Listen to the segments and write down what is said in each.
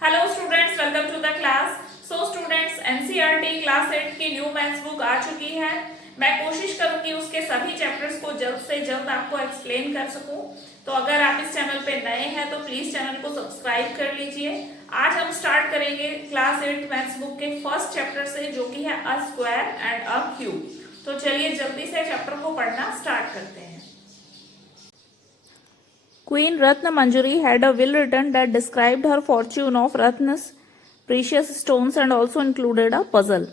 Hello students, welcome to the class. So students, NCERT class 8 की new maths book आ चुकी है। मैं कोशिश करूंगी उसके सभी चैप्टर्स को जल्द से जल्द आपको एक्सप्लेन कर सकूं। तो अगर आप इस चैनल पे नए हैं तो प्लीज चैनल को सब्सक्राइब कर लीजिए। आज हम स्टार्ट करेंगे क्लास 8 मैथ्स बुक के फर्स्ट चैप्टर से, जो कि है a square and a cube. तो चलिए जल्दी से चैप्टर को पढ़ना स्टार्ट करते हैं। Queen Ratna Manjari had a will written that described her fortune of Ratnas, precious stones and also included a puzzle.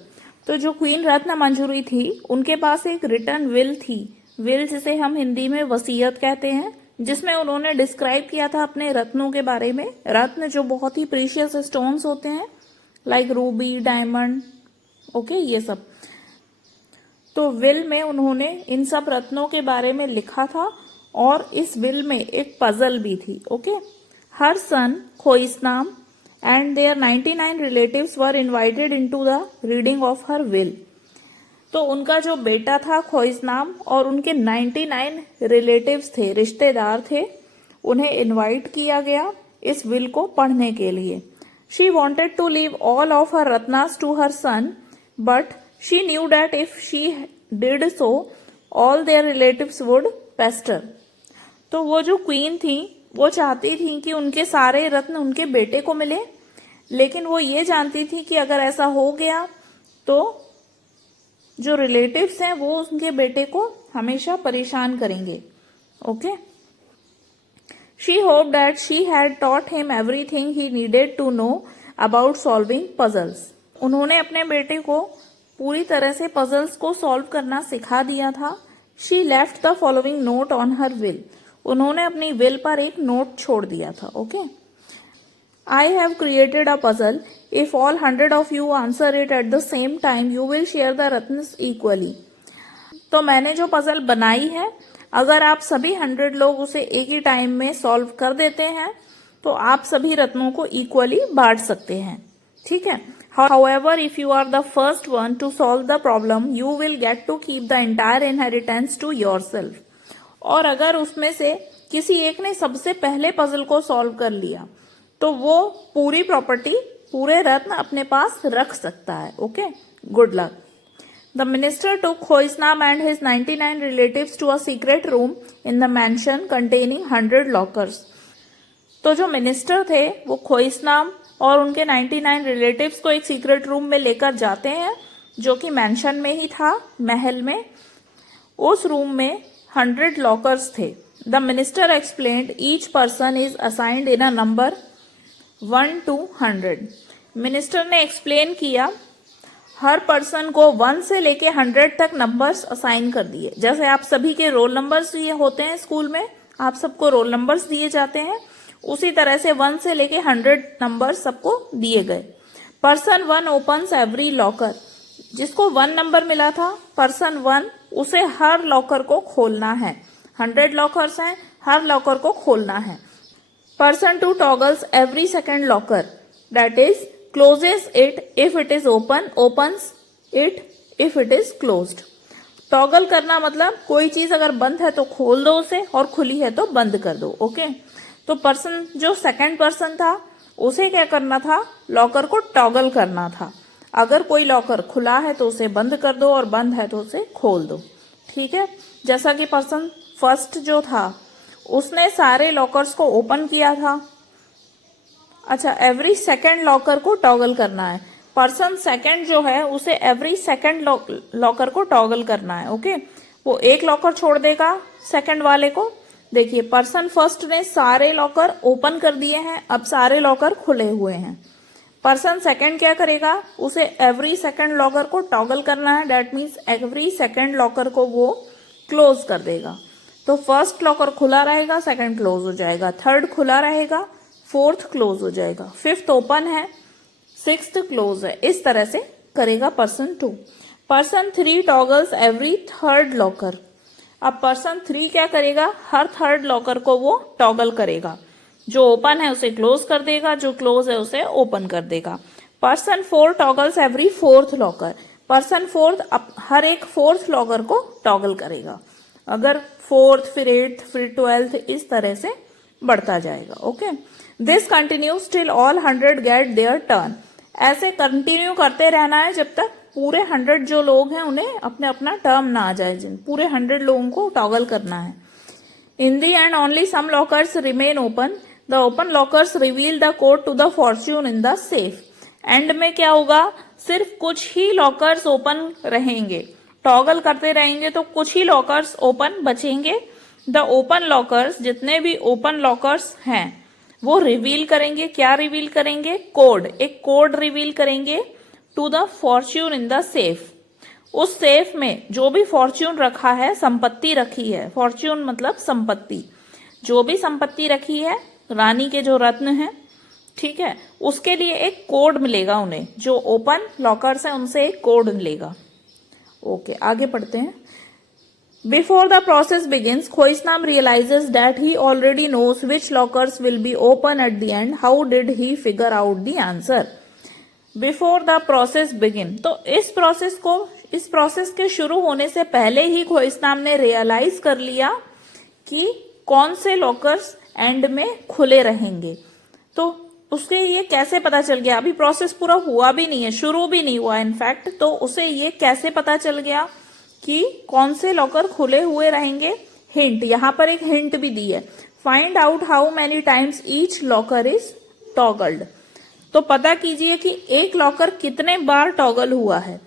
तो जो क्वीन रत्न मंजूरी थी उनके पास एक रिटर्न विल थी। विल जिसे हम हिंदी में वसीयत कहते हैं, जिसमें उन्होंने डिस्क्राइब किया था अपने रत्नों के बारे में। रत्न जो बहुत ही प्रीशियस स्टोन्स होते हैं, लाइक रूबी, डायमंड, ओके, ये सब। तो विल में उन्होंने इन सब रत्नों के बारे में लिखा था और इस विल में एक पजल भी थी। ओके, हर son Khoisnam and their 99 relatives were invited into the reading of her will. तो उनका जो बेटा था खोइसनाम और उनके 99 रिलेटिव्स थे, रिश्तेदार थे, उन्हें इनवाइट किया गया इस विल को पढ़ने के लिए। She wanted to leave all of her ratnas to her son, but she knew that if she did so all their relatives would pester. तो वो जो क्वीन थी वो चाहती थी कि उनके सारे रत्न उनके बेटे को मिले, लेकिन वो ये जानती थी कि अगर ऐसा हो गया तो जो रिलेटिव्स हैं वो उनके बेटे को हमेशा परेशान करेंगे। Okay, she hope that she had taught him everything he needed to know about solving puzzles. उन्होंने अपने बेटे को पूरी तरह से पजल्स को सॉल्व करना सिखा दिया था। She left the following note on her will. उन्होंने अपनी विल पर एक नोट छोड़ दिया था। Okay, I have created a puzzle, if all 100 of you answer it at the same time you will share the रत्न्स इक्वली। तो मैंने जो पजल बनाई है, अगर आप सभी 100 लोग उसे एक ही टाइम में सॉल्व कर देते हैं तो आप सभी रत्नों को इक्वली बांट सकते हैं। ठीक है। However, if you are the first one to solve the problem, you will get to keep the entire inheritance to yourself. और अगर उसमें से किसी एक ने सबसे पहले पजल को सॉल्व कर लिया तो वो पूरी प्रॉपर्टी, पूरे रत्न अपने पास रख सकता है। Okay, good luck. The minister took Khoisnam and his 99 relatives to a secret room in the mansion containing 100 lockers. तो जो मिनिस्टर थे वो खोइसनाम और उनके 99 रिलेटिव्स को एक सीक्रेट रूम में लेकर जाते हैं, जो कि मैंशन में ही था, महल में। उस रूम में 100 लॉकर्स थे। The minister explained each person is assigned in a number 1 to 100। Minister ने एक्सप्लेन किया, हर पर्सन को 1 से लेके 100 तक नंबर्स असाइन कर दिए। जैसे आप सभी के रोल नंबर्स ये होते हैं स्कूल में, आप सबको रोल नंबर्स दिए जाते हैं, उसी तरह से 1 से लेके 100 नंबर सबको दिए गए। Person 1 opens every locker. जिसको 1 नंबर मिला था, पर्सन 1, उसे हर लॉकर को खोलना है। 100 लॉकर्स हैं, हर लॉकर को खोलना है। Person 2 toggles every second locker, that is closes it if it is open, opens it if it is closed. Toggle करना मतलब कोई चीज अगर बंद है तो खोल दो उसे, और खुली है तो बंद कर दो। ओके, तो पर्सन जो सेकंड पर्सन था उसे क्या करना था, लॉकर को टॉगल करना था। अगर कोई लॉकर खुला है तो उसे बंद कर दो और बंद है तो उसे खोल दो। ठीक है। जैसा कि पर्सन फर्स्ट जो था उसने सारे लॉकर्स को ओपन किया था। अच्छा, एवरी सेकंड लॉकर को टॉगल करना है। पर्सन सेकंड जो है उसे एवरी सेकंड लॉकर को टॉगल करना है। ओके, वो एक लॉकर छोड़ देगा सेकंड वाले को। देखिए, पर्सन फर्स्ट ने सारे लॉकर ओपन कर दिए हैं, अब सारे लॉकर खुले हुए हैं। पर्सन सेकंड क्या करेगा, उसे एवरी सेकंड लॉकर को टॉगल करना है, that means every second locker को वो क्लोज कर देगा। तो फर्स्ट लॉकर खुला रहेगा, सेकंड क्लोज हो जाएगा, थर्ड खुला रहेगा, फोर्थ क्लोज हो जाएगा, फिफ्थ ओपन है, सिक्स्थ क्लोज है। इस तरह से करेगा person 2। Person 3 toggles every third locker. अब पर्सन 3 क्या करेगा, हर थर्ड लॉकर को वो टॉगल करेगा। जो ओपन है उसे क्लोज कर देगा, जो क्लोज है उसे ओपन कर देगा। Person 4 toggles every fourth locker. Person 4 हर एक फोर्थ लॉकर को टॉगल करेगा। अगर 4th, फिर 8th, फिर 12th, इस तरह से बढ़ता जाएगा। Okay, this continues till all 100 get their turn. ऐसे कंटिन्यू करते रहना है जब तक पूरे 100 जो लोग हैं उन्हें अपने अपना टर्म ना आ जाए, जिन पूरे 100 लोगों को टॉगल करना है। In the end only some lockers remain open, the open lockers reveal the code to the fortune in the safe. End में क्या होगा, सिर्फ कुछ ही लॉकर्स ओपन रहेंगे, टॉगल करते रहेंगे तो कुछ ही लॉकर्स ओपन बचेंगे। द ओपन लॉकर्स, जितने भी ओपन लॉकर्स हैं वो रिवील करेंगे, क्या रिवील करेंगे, कोड, एक कोड रिवील करेंगे to the fortune in the safe. उस सेफ में जो भी फॉर्च्यून रखा है, संपत्ति रखी है, फॉर्च्यून मतलब संपत्ति, जो भी संपत्ति रखी है, रानी के जो रत्न हैं, ठीक है, उसके लिए एक कोड मिलेगा उन्हें, जो ओपन लॉकर्स हैं उनसे एक कोड मिलेगा। ओके, आगे पढ़ते हैं। Before the process begins, Khoisnam realizes that he already knows which lockers will be open at the end. How did he figure out the answer? Before the process begin, तो इस process के शुरू होने से पहले ही खोइसनाम ने रियलाइज कर लिया कि कौन से लॉकर्स एंड में खुले रहेंगे। तो उसके ये कैसे पता चल गया? अभी प्रोसेस पूरा हुआ भी नहीं है, शुरू भी नहीं हुआ इनफैक्ट, तो उसे ये कैसे पता चल गया कि कौन से लॉकर खुले हुए रहेंगे? हिंट, यहां पर एक हिंट भी दी है, find out how many times each locker is toggled. तो पता कीजिए कि एक लॉकर कितने बार टॉगल हुआ है।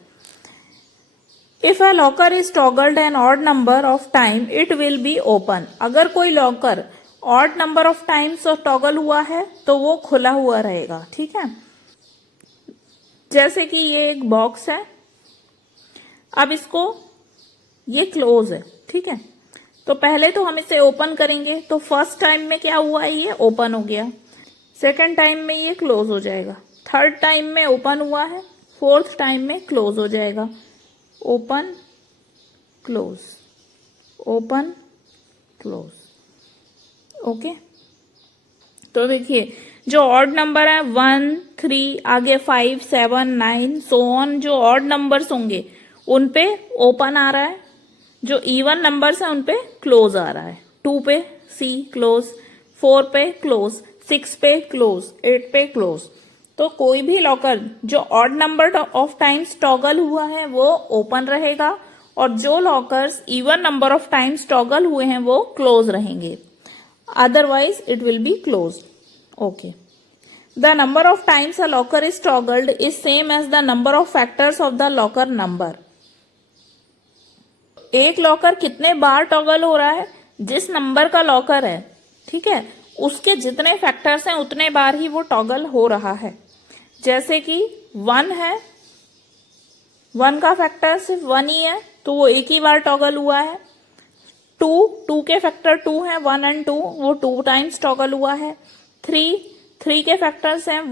If a locker is toggled an odd number of time it will be open. अगर कोई locker odd number of times toggle हुआ है तो वो खुला हुआ रहेगा, ठीक है। जैसे कि ये एक बॉक्स है, अब इसको, ये क्लोज है, ठीक है, तो पहले तो हम इसे ओपन करेंगे, तो फर्स्ट टाइम में क्या हुआ, ये ओपन हो गया, सेकेंड टाइम में ये क्लोज हो जाएगा, थर्ड टाइम में ओपन हुआ है, फोर्थ टाइम में क्लोज हो जाएगा, open close, open close. Okay, तो देखिए जो ऑड नंबर है 1, 3, आगे 5, 7, 9 सो ऑन, जो ऑड नंबर्स होंगे उन पे ओपन आ रहा है, जो इवन नंबर्स हैं उन पे क्लोज आ रहा है। 2 पे सी क्लोज, 4 पे क्लोज, 6 पे क्लोज, 8 पे क्लोज। तो कोई भी लॉकर जो odd number of times toggle हुआ है वो ओपन रहेगा, और जो lockers even number of times toggle हुए हैं वो क्लोज रहेंगे, otherwise it will be close. Okay, the number of times a locker is toggled is same as the number of factors of the locker number. एक locker कितने बार toggle हो रहा है, जिस नंबर का लॉकर है, ठीक है, उसके जितने फैक्टर्स हैं उतने बार ही वो टॉगल हो रहा है। जैसे कि 1 है, 1 का फैक्टर सिर्फ 1 ही है तो वो एक ही बार टॉगल हुआ है। 2 के फैक्टर 2 है, 1 एंड 2, वो 2 टाइम्स टॉगल हुआ है। 3 के फैक्टर्स हैं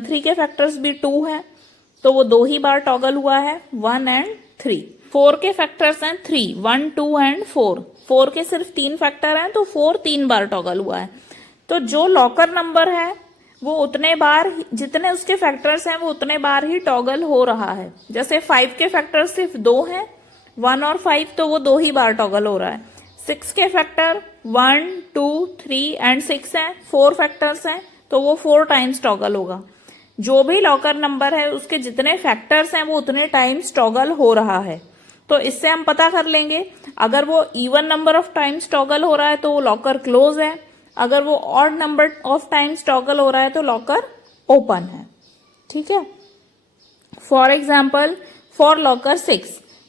3 के फैक्टर्स भी 2 है तो वो 2 ही बार टॉगल हुआ है, 1 एंड 3। 4 के फैक्टर्स हैं 3, 1, 2 एंड 4 के सिर्फ 3 फैक्टर हैं तो 4 3 बार टॉगल हुआ है। तो जो लॉकर नंबर है वो उतने बार, जितने उसके फैक्टर्स हैं वो उतने बार ही टॉगल हो रहा है। जैसे 5 के फैक्टर सिर्फ 2 हैं, 1 और 5, तो वो 2 ही बार टॉगल हो रहा है। 6 के फैक्टर 1, 2, 3 एंड 6 हैं, 4 फैक्टर्स हैं तो वो 4 टाइम्स टॉगल होगा। जो भी लॉकर नंबर है उसके जितने फैक्टर्स हैं वो उतने टाइम्स टॉगल हो रहा है। तो इससे हम पता कर लेंगे, अगर वो even number of times toggle हो रहा है तो वो लॉकर क्लोज है, अगर वो odd number of times toggle हो रहा है तो लॉकर ओपन है, ठीक है। For example, for locker 6,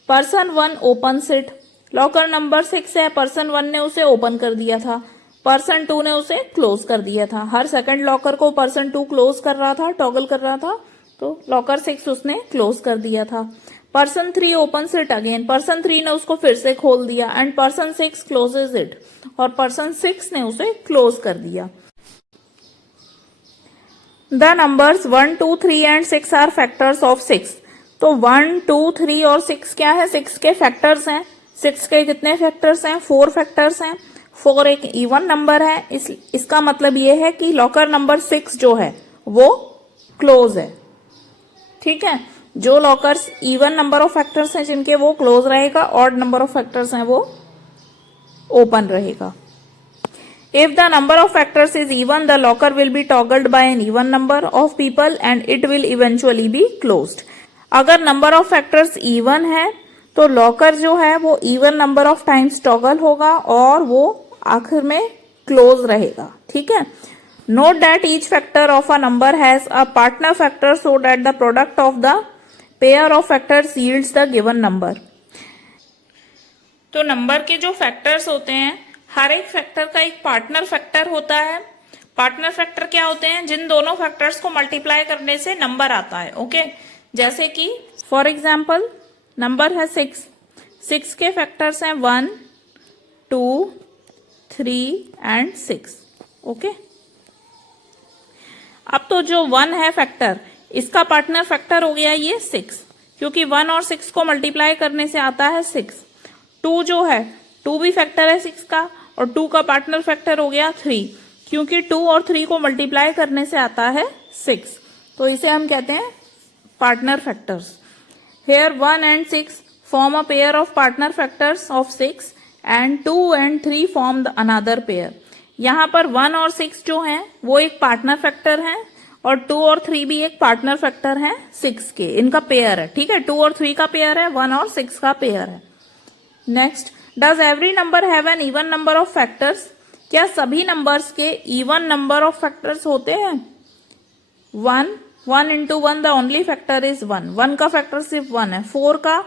person 1 open it. Locker number 6 है, पर्सन 1 ने उसे ओपन कर दिया था, पर्सन 2 ने उसे क्लोज कर दिया था। हर सेकंड लॉकर को पर्सन 2 क्लोज कर रहा था, टॉगल कर रहा था, तो लॉकर 6 उसने क्लोज कर दिया था। Person 3 open it again, person 3 ने उसको फिर से खोल दिया, एंड पर्सन 6 क्लोजेज इट, और पर्सन 6 ने उसे क्लोज कर दिया। The numbers 1, 2, 3 and 6 are factors of 6। तो 1, 2, 3 और 6 क्या है, 6 के फैक्टर्स हैं। 6 के कितने फैक्टर्स हैं, 4 फैक्टर्स हैं। 4 एक इवन नंबर है, इसका मतलब ये है कि लॉकर नंबर 6 जो है वो क्लोज है, ठीक है। जो lockers even number of factors हैं जिनके वो क्लोज रहेगा, ऑड नंबर ऑफ फैक्टर्स हैं वो ओपन रहेगा। If the number of factors is even, the locker will be toggled by an even number of people and it will eventually be closed. अगर number of factors even है तो locker जो है वो even number of times toggle होगा और वो आखिर में क्लोज रहेगा. ठीक है. Note that each factor of a number has a partner factor so that the product of the pair of factors yields the given number. तो नंबर के जो फैक्टर्स होते हैं, हर एक फैक्टर का एक पार्टनर फैक्टर होता है. पार्टनर फैक्टर क्या होते हैं? जिन दोनों फैक्टर्स को मल्टीप्लाई करने से नंबर आता है. ओके. जैसे कि फॉर एग्जाम्पल नंबर है 6 के फैक्टर्स हैं 1, 2, 3 एंड 6. ओके. अब तो जो 1 है फैक्टर, इसका पार्टनर फैक्टर हो गया ये 6, क्योंकि 1 और 6 को मल्टीप्लाई करने से आता है 6. 2 जो है, 2 भी फैक्टर है 6 का और 2 का पार्टनर फैक्टर हो गया 3, क्योंकि 2 और 3 को मल्टीप्लाई करने से आता है 6. तो इसे हम कहते हैं partner factors. Here 1 and 6 form a pair of partner factors of 6 and 2 and 3 form the another pair. यहाँ पर 1 और 6 जो हैं वो एक पार्टनर फैक्टर हैं और 2 और 3 भी एक पार्टनर फैक्टर हैं 6 के. इनका पेयर है. ठीक है. 2 और 3 का पेयर है, 1 और 6 का पेयर है. Next, does every number have N even number of factors. क्या सभी नंबर्स के इवन नंबर ऑफ फैक्टर्स होते हैं? 1 into 1 the only factor is 1. 1 का फैक्टर सिर्फ 1 है. 4 का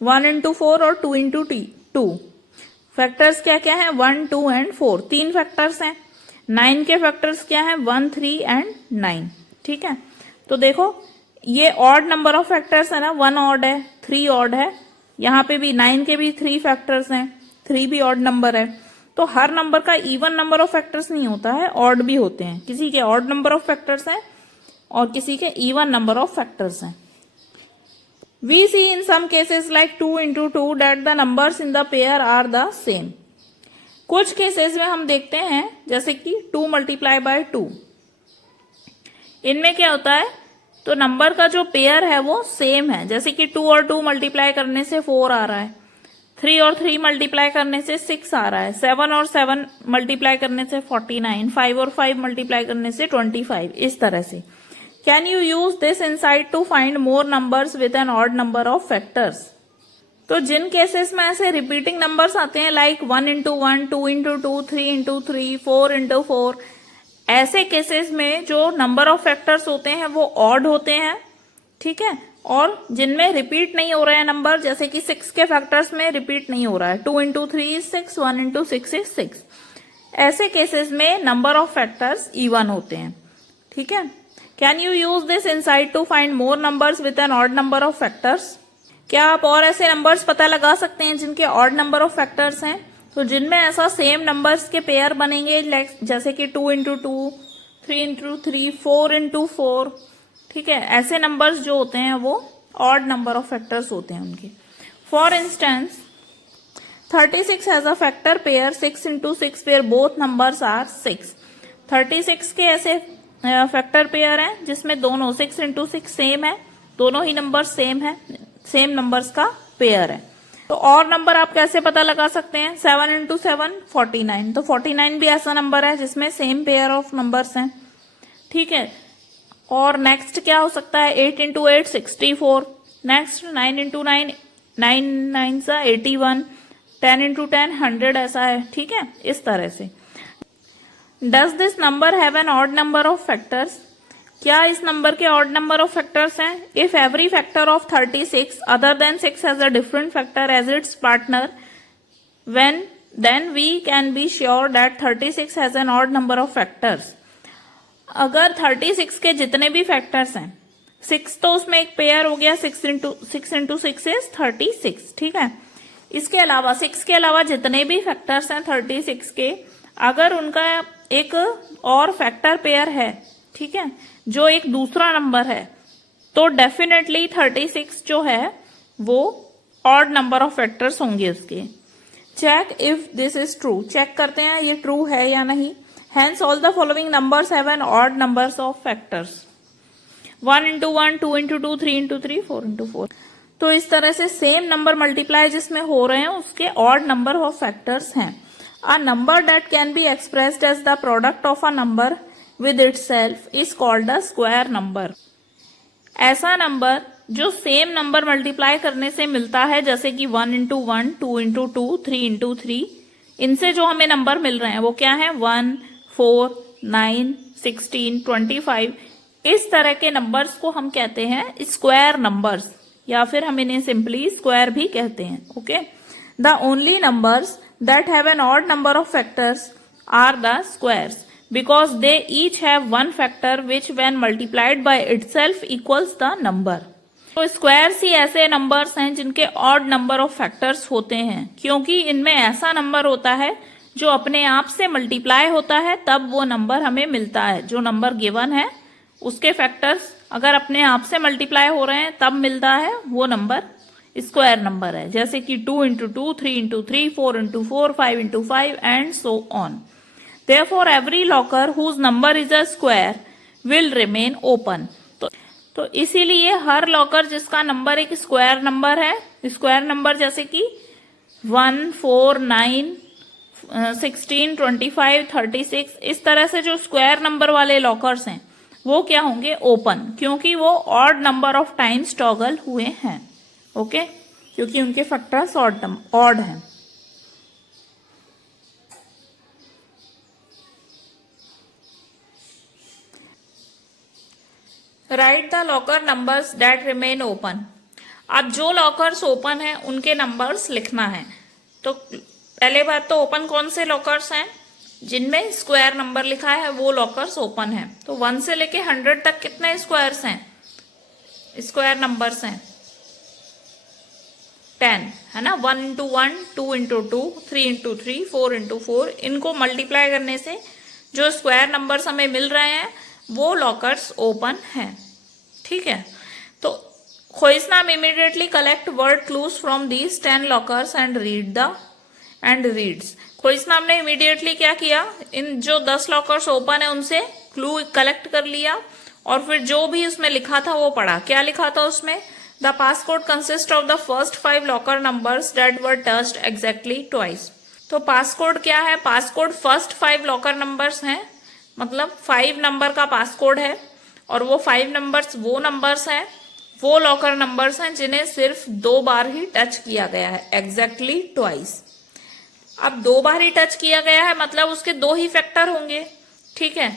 1 इंटू 4 और 2 इंटू 2. फैक्टर्स क्या क्या है? 1, 2 एंड 4. 3 फैक्टर्स हैं. 9 के फैक्टर्स क्या है? 1, 3 एंड 9. ठीक है. तो देखो ये ऑड नंबर ऑफ फैक्टर्स है ना. 1 ऑड है, 3 ऑड है. यहाँ पे भी 9 के भी 3 फैक्टर्स हैं, 3 भी ऑड नंबर है. तो हर नंबर का इवन नंबर ऑफ फैक्टर्स नहीं होता है, ऑड भी होते हैं. किसी के ऑड नंबर ऑफ फैक्टर्स हैं और किसी के इवन नंबर ऑफ फैक्टर्स हैं. We see in some cases like 2 into 2 that the numbers in the pair are the same. कुछ केसेस में हम देखते हैं जैसे कि 2 मल्टीप्लाई बाय 2. इनमें क्या होता है? तो नंबर का जो पेयर है वो सेम है. जैसे कि 2 और 2 मल्टीप्लाई करने से 4 आ रहा है, 3 और 3 मल्टीप्लाई करने से 6 आ रहा है, 7 और 7 मल्टीप्लाई करने से 49, 5 और 5 मल्टीप्लाई करने से 25. इस तरह से. Can you use this insight to find more numbers with an odd number of factors. तो जिन केसेस में ऐसे रिपीटिंग नंबर्स आते हैं like 1 into 1, 2 into 2, 3 into 3, 4 into 4, ऐसे केसेस में जो नंबर ऑफ फैक्टर्स होते हैं वो ऑड होते हैं. ठीक है. और जिनमें रिपीट नहीं हो रहे हैं नंबर, जैसे कि 6 के फैक्टर्स में रिपीट नहीं हो रहा है, 2 इंटू 3 इज 6, 1 इंटू 6 इज 6. ऐसे केसेस में नंबर ऑफ फैक्टर्स इवन होते हैं. ठीक है. Can you use this insight to find more numbers with an odd number of factors. क्या आप और ऐसे नंबर्स पता लगा सकते हैं जिनके ऑड नंबर ऑफ फैक्टर्स हैं? तो जिनमें ऐसा सेम नंबर्स के पेयर बनेंगे जैसे कि 2 इंटू 2, 3 इंटू 3, 4 इंटू 4. ठीक है. ऐसे नंबर्स जो होते हैं वो ऑड नंबर ऑफ फैक्टर्स होते हैं उनके. For instance 36 has a factor pair 6 into 6 where both numbers are 6. 36 के ऐसे फैक्टर पेयर हैं जिसमें दोनों 6 इंटू 6 सेम है, दोनों ही नंबर सेम है, सेम नंबर्स का पेयर है. तो और नंबर आप कैसे पता लगा सकते हैं? 7 इंटू 7 49. तो 49 भी ऐसा नंबर है जिसमें सेम पेयर ऑफ नंबर्स हैं. ठीक है. और नेक्स्ट क्या हो सकता है? 8 इंटू 8 64. नेक्स्ट 9 इंटू 9 9 9 सा 81. 10 इंटू 10 100 ऐसा है. ठीक है. इस तरह से. Does this number have an odd number of factors. क्या इस नंबर के ऑड नंबर ऑफ फैक्टर्स हैं? If every factor of 36 other than 6 has a different factor as its partner, when then we can be sure that 36 has an odd number of factors. अगर 36 के जितने भी factors हैं, 6 तो उसमें एक pair हो गया, 6 इंटू 6 इज 36. ठीक है. इसके अलावा 6 के अलावा जितने भी फैक्टर्स हैं 36 के, अगर उनका एक और फैक्टर पेयर है, ठीक है, जो एक दूसरा नंबर है, तो डेफिनेटली 36 जो है वो ऑड नंबर ऑफ फैक्टर्स होंगे उसके. Check if this is true. Check करते हैं ये ट्रू है या नहीं. Hence all the following numbers have an odd numbers of factors. 1 into 1, 2 into 2, 3 into 3, 4 into 4. तो इस तरह से सेम नंबर मल्टीप्लाई जिसमें हो रहे हैं उसके ऑड नंबर ऑफ फैक्टर्स हैं. A number that can be expressed as the product of a number with itself is called a square number. ऐसा नंबर जो सेम नंबर मल्टीप्लाई करने से मिलता है, जैसे कि 1 इंटू 1, 2 इंटू 2, 3 इंटू 3, इनसे जो हमें नंबर मिल रहे हैं वो क्या है, 1, 4, 9, 16, 25, इस तरह के नंबर्स को हम कहते हैं स्क्वायर नंबर्स, या फिर हम इन्हें सिंपली स्क्वायर भी कहते हैं। Okay, the only numbers that have an odd number of factors are the squares because they each have one factor which when multiplied by itself equals the number। तो squares ही ऐसे numbers हैं जिनके odd number of factors होते हैं, क्योंकि इनमें ऐसा number होता है जो अपने आप से मल्टीप्लाई होता है तब वो नंबर हमें मिलता है। जो नंबर गिवन है उसके फैक्टर्स अगर अपने आप से मल्टीप्लाई हो रहे हैं तब मिलता है, वो नंबर स्क्वायर नंबर है। जैसे कि 2 into 2, 3 into 3, 4 into 4, 5 into 5 and so on. Therefore, every locker whose number is a square will remain open। तो इसीलिए हर लॉकर जिसका नंबर एक स्क्वायर नंबर है, स्क्वायर नंबर जैसे कि 1, 4, 9, 16, 25, 36, इस तरह से जो स्क्वायर नंबर वाले लॉकर्स हैं वो क्या होंगे, ओपन, क्योंकि वो odd number of times toggle हुए हैं। ओके, क्योंकि उनके फैक्टर्स ऑड हैं। Right the locker numbers that remain open. अब जो लॉकर्स ओपन है उनके नंबर्स लिखना है। तो पहले बात तो ओपन कौन से लॉकर्स हैं, जिनमें स्क्वायर नंबर लिखा है वो लॉकर्स ओपन है। तो 1 से लेके 100 तक कितने स्क्वायर्स हैं, स्क्वायर नंबर्स हैं 10, है ना। 1 इंटू 1, 2 इंटू 2, 3 इंटू 3, 4 इंटू 4, इनको मल्टीप्लाई करने से जो स्क्वायर नंबर्स हमें मिल रहे हैं वो लॉकर्स ओपन हैं। ठीक है, तो Khoisnam immediately collect word clues from these 10 lockers and reads. Khoisnam ने इमीडिएटली क्या किया, इन जो 10 लॉकर्स ओपन है उनसे क्लू कलेक्ट कर लिया और फिर जो भी उसमें लिखा था वो पढ़ा। क्या लिखा था उसमें, the passcode consist of the first 5 locker numbers that were touched exactly twice. तो पासकोड क्या है, पासकोड फर्स्ट 5 लॉकर नंबर्स हैं, मतलब 5 नंबर का पासकोड है और वो 5 नंबर्स वो नंबर्स हैं, वो लॉकर नंबर्स हैं जिन्हें सिर्फ 2 बार ही टच किया गया है, एग्जैक्टली ट्वाइस। अब 2 बार ही टच किया गया है मतलब उसके 2 ही फैक्टर होंगे। ठीक है,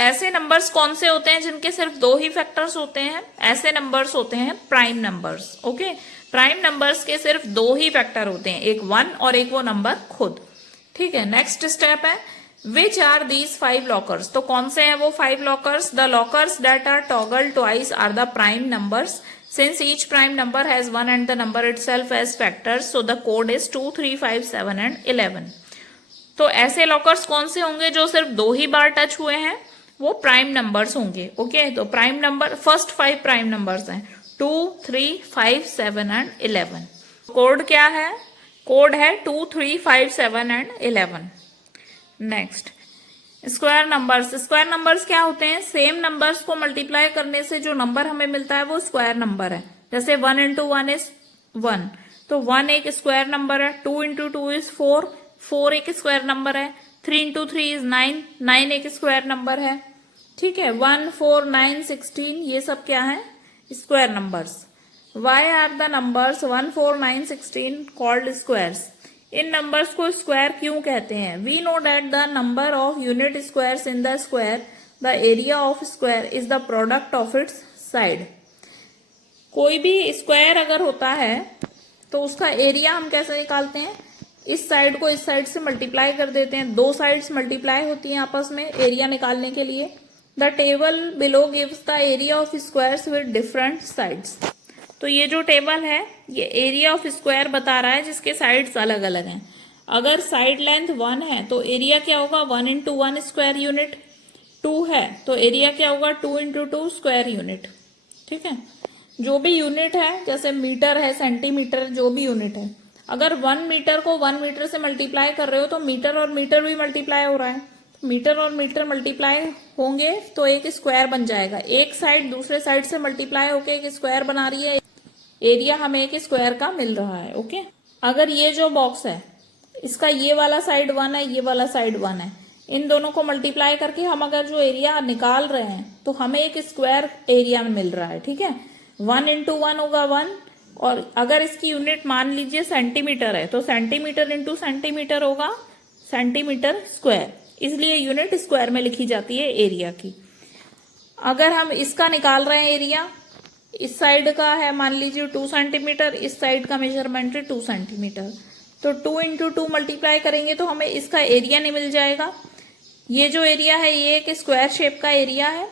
ऐसे नंबर्स कौन से होते हैं जिनके सिर्फ 2 ही फैक्टर्स होते हैं, ऐसे नंबर्स होते हैं prime numbers. Okay, prime numbers के सिर्फ 2 ही फैक्टर होते हैं, एक 1 और एक वो नंबर खुद। ठीक है, नेक्स्ट स्टेप है विच आर दीज 5 लॉकर्स। तो कौन से हैं वो 5 lockers, the lockers that are toggle twice are the prime numbers since each prime number has 1 and the number itself as factors, so the code is 2, 3, 5, 7 and 11। तो ऐसे lockers कौन से होंगे जो सिर्फ 2 ही बार टच हुए हैं, वो प्राइम नंबर्स होंगे। ओके, तो prime number first 5 prime numbers हैं 2, 3, 5, 7 एंड 11। कोड क्या है, कोड है 2, 3, 5, 7 and 11। Next, square numbers. Square numbers क्या होते हैं, सेम नंबर्स को मल्टीप्लाई करने से जो नंबर हमें मिलता है वो स्क्वायर नंबर है। जैसे 1 इंटू 1 इज 1, तो 1 एक स्क्वायर नंबर है। 2 इंटू 2 इज 4, 4 एक स्क्वायर नंबर है। 3 इंटू 3 इज 9, 9 एक स्क्वायर नंबर है। ठीक है, 1, 4, 9, 16 ये सब क्या है, square numbers. Why are the numbers 1, 4, 9, 16 called squares. इन नंबर्स को स्क्वायर क्यों कहते हैं, we know that the number of unit squares in the square, the area of square is the product of its side. कोई भी square अगर होता है तो उसका एरिया हम कैसे निकालते हैं, इस साइड को इस साइड से मल्टीप्लाई कर देते हैं। 2 साइड्स मल्टीप्लाई होती हैं आपस में एरिया निकालने के लिए। The table below gives the area of squares with different sides. तो ये जो टेबल है ये एरिया ऑफ स्क्वायर बता रहा है जिसके साइड्स अलग अलग हैं। अगर साइड लेंथ 1 है तो एरिया क्या होगा, 1 इंटू 1 स्क्वायर यूनिट। 2 है तो एरिया क्या होगा, 2 इंटू 2 स्क्वायर यूनिट। ठीक है, जो भी यूनिट है, जैसे मीटर है, सेंटीमीटर, जो भी यूनिट है, अगर 1 मीटर को 1 मीटर से मल्टीप्लाई कर रहे हो तो मीटर और मीटर भी मल्टीप्लाई हो रहा है। मीटर और मीटर मल्टीप्लाई होंगे तो एक स्क्वायर बन जाएगा। एक साइड दूसरे साइड से मल्टीप्लाई होके एक स्क्वायर बना रही है, एरिया हमें एक स्क्वायर का मिल रहा है। ओके, अगर ये जो बॉक्स है इसका ये वाला साइड 1 है, ये वाला साइड 1 है। इन दोनों को मल्टीप्लाई करके हम अगर जो एरिया निकाल रहे हैं तो हमें एक स्क्वायर एरिया मिल रहा है, ठीक है। 1 इंटू 1 होगा 1, और अगर इसकी यूनिट मान लीजिए सेंटीमीटर है तो सेंटीमीटर इंटू सेंटीमीटर होगा सेंटीमीटर स्क्वायर, इसलिए यूनिट स्क्वायर में लिखी जाती है एरिया की। अगर हम इसका निकाल रहे हैं एरिया, इस साइड का है मान लीजिए 2 सेंटीमीटर, इस साइड का मेजरमेंट है 2 सेंटीमीटर, तो 2 इंटू 2 मल्टीप्लाई करेंगे तो हमें इसका एरिया नहीं मिल जाएगा। ये जो एरिया है ये एक स्क्वायर शेप का एरिया है,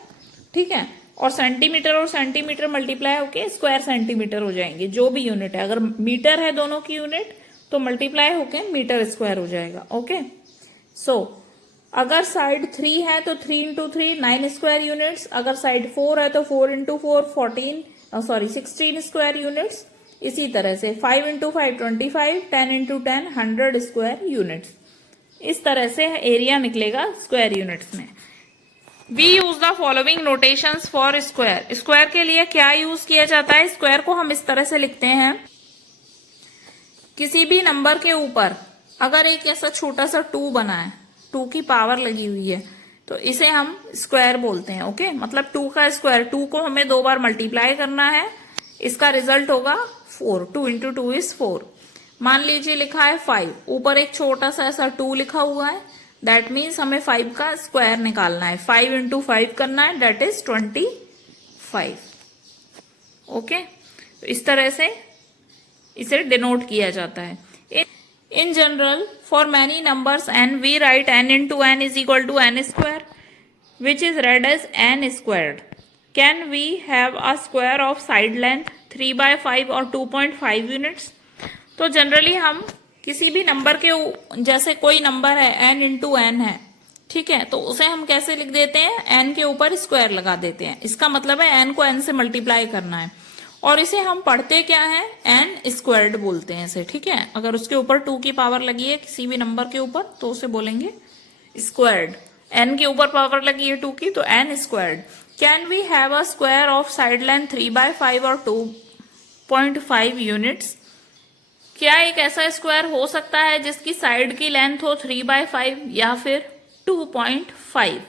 ठीक है, और सेंटीमीटर और सेंटीमीटर मल्टीप्लाई होके स्क्वायर सेंटीमीटर हो जाएंगे, जो भी यूनिट है। अगर मीटर है दोनों की यूनिट तो मल्टीप्लाई होके मीटर स्क्वायर हो जाएगा। ओके, सो अगर साइड 3 है तो 3 इंटू 3 9 स्क्वायर यूनिट्स, अगर साइड 4 है तो 4 इंटू 4 16 स्क्वायर यूनिट्स। इसी तरह से 5 इंटू 5 25, 10 इंटू 10 100 स्क्वायर यूनिट्स। इस तरह से एरिया निकलेगा स्क्वायर यूनिट्स में। We use the following notations for square. Square के लिए क्या यूज किया जाता है? स्क्वायर को हम इस तरह से लिखते हैं, किसी भी नंबर के ऊपर अगर एक ऐसा छोटा सा 2 बना है, 2 की पावर लगी हुई है, तो इसे हम स्क्वायर बोलते हैं। ओके, मतलब 2 का स्क्वायर, 2 को हमें 2 बार मल्टीप्लाई करना है, इसका रिजल्ट होगा 4। 2 इंटू 2 इज 4। मान लीजिए लिखा है 5, ऊपर एक छोटा सा ऐसा 2 लिखा हुआ है, दैट मीन्स हमें 5 का स्क्वायर निकालना है। 5 इंटू 5 करना है, दैट इज 25। ओके, तो इस तरह से इसे डिनोट किया जाता है। In general, for many numbers n, we write n into n is equal to n square, which is read as n squared. Can we have a square of side length 3 by 5 or 2.5 units? तो generally हम किसी भी number के जैसे कोई number है n into n है, ठीक है, तो उसे हम कैसे लिख देते हैं? n के ऊपर स्क्वायर लगा देते हैं। इसका मतलब है n को n से मल्टीप्लाई करना है, और इसे हम पढ़ते क्या है? n स्क्वायर्ड बोलते हैं इसे, ठीक है। अगर उसके ऊपर 2 की पावर लगी है किसी भी नंबर के ऊपर तो उसे बोलेंगे स्क्वायर्ड। n के ऊपर पावर लगी है 2 की तो n squared. Can we have a square of side length 3 by 5 और 2.5 यूनिट्स? क्या एक ऐसा स्क्वायर हो सकता है जिसकी साइड की लेंथ हो 3 by 5 या फिर 2.5?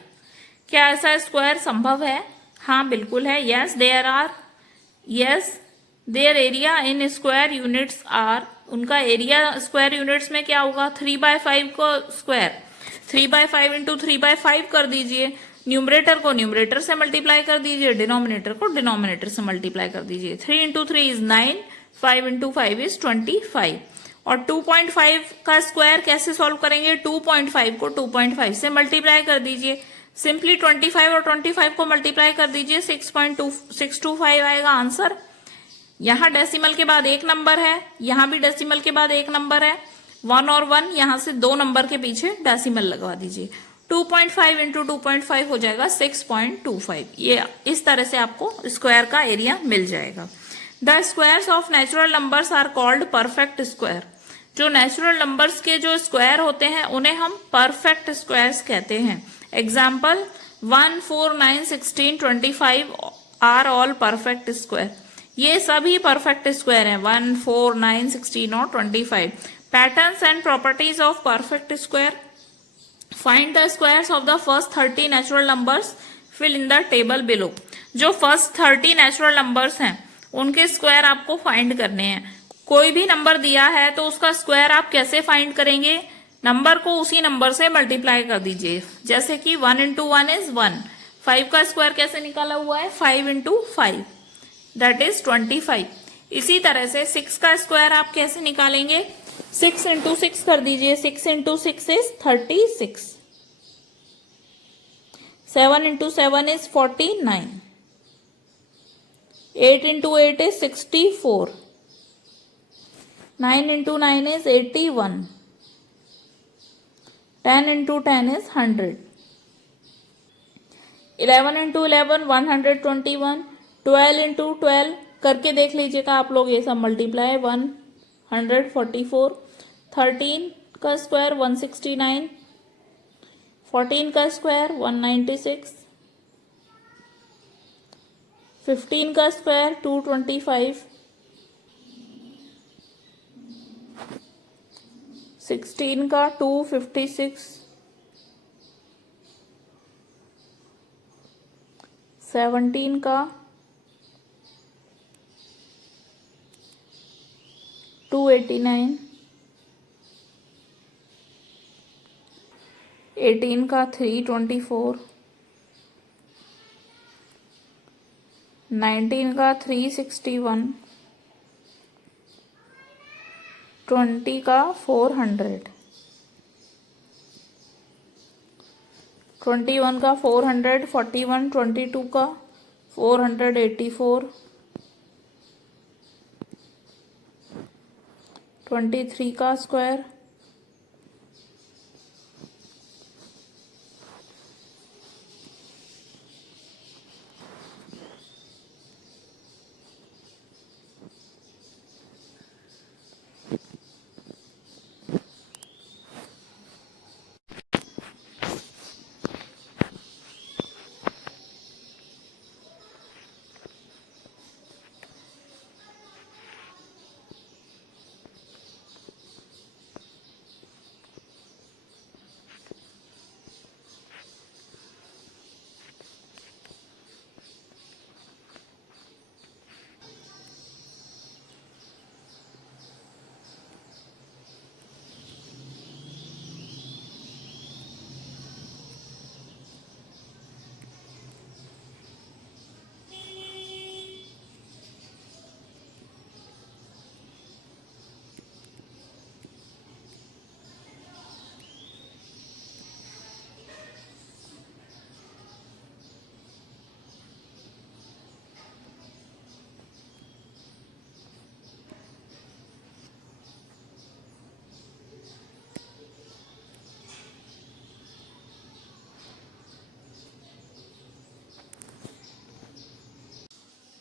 क्या ऐसा स्क्वायर संभव है? हाँ, बिल्कुल है। Yes there are, yes there area in square units are, उनका एरिया स्क्वायर यूनिट्स में क्या होगा? 3 by 5 को स्क्वायर 3 by 5 इंटू 3 by 5 कर दीजिए, न्यूमरेटर को न्यूमरेटर से मल्टीप्लाई कर दीजिए, डिनोमिनेटर को डिनोमिनेटर से मल्टीप्लाई कर दीजिए। 3 इंटू 3 इज 9, 5 इंटू 5 इज 25। और 2.5 का स्क्वायर कैसे सॉल्व करेंगे? 2.5 को 2.5 से मल्टीप्लाई कर दीजिए, सिंपली 25 और 25 को मल्टीप्लाई कर दीजिए, 6.625 आएगा आंसर। यहां डेसिमल के बाद एक नंबर है, यहां भी डेसिमल के बाद एक नंबर है, 1 और 1 यहां से 2 नंबर के पीछे डेसिमल लगवा दीजिए। 2.5 इंटू 2.5 हो जाएगा 6.25। ये इस तरह से आपको स्क्वायर का एरिया मिल जाएगा। The squares of natural numbers are called perfect square. जो नेचुरल नंबर्स के जो स्क्वायर होते हैं उन्हें हम परफेक्ट स्क्वायर्स कहते हैं। Example 1, 4, 9, 16, 25 are all perfect square. ये सभी परफेक्ट स्क्वायर हैं, 1, 4, 9, 16 और 25। Patterns and properties of perfect square. Find the squares of the first 30 natural numbers, fill in the table below. जो फर्स्ट 30 नेचुरल नंबर्स हैं उनके square आपको फाइंड करने हैं। कोई भी नंबर दिया है तो उसका स्क्वायर आप कैसे फाइंड करेंगे? नंबर को उसी नंबर से मल्टीप्लाई कर दीजिए, जैसे कि 1 इंटू 1 इज 1। 5 का स्क्वायर कैसे निकाला हुआ है? 5 इंटू 5, दैट इज 25। इसी तरह से 6 का स्क्वायर आप कैसे निकालेंगे? 6 इंटू 6 कर दीजिए, 6 into 6 is 36। 7 into 7 is 49। 8 into 8 is 64। 9 into 9 is 81। 10 into 10 is 100। 11 into 11 121। 12 into 12 करके देख लीजिएगा आप लोग, ये सब मल्टीप्लाई 144। 13 का स्क्वायर 169। 14 का स्क्वायर 196। 15 का स्क्वायर 225। 16 का 256, 17 का 289, 18 का 324, 19 का 361, 20 का 400, 21 का 400, 41, 22 का 484, 23 का square,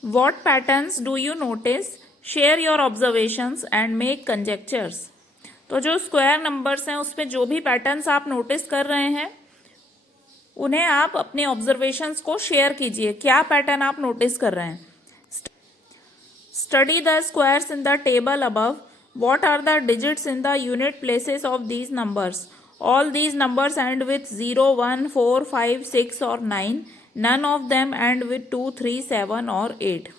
'What patterns do you notice? Share your observations and make conjectures'। तो जो स्क्वायर नंबर्स हैं उसमें जो भी पैटर्न्स आप नोटिस कर रहे हैं उन्हें आप अपने ऑब्जर्वेशंस को शेयर कीजिए। क्या पैटर्न आप नोटिस कर रहे हैं? Study the squares in the table above. What are the digits in the unit places of these numbers? All these numbers end with 0, 1, 4, 5, 6 or 9. None of them end with 2, 3, 7 और 8।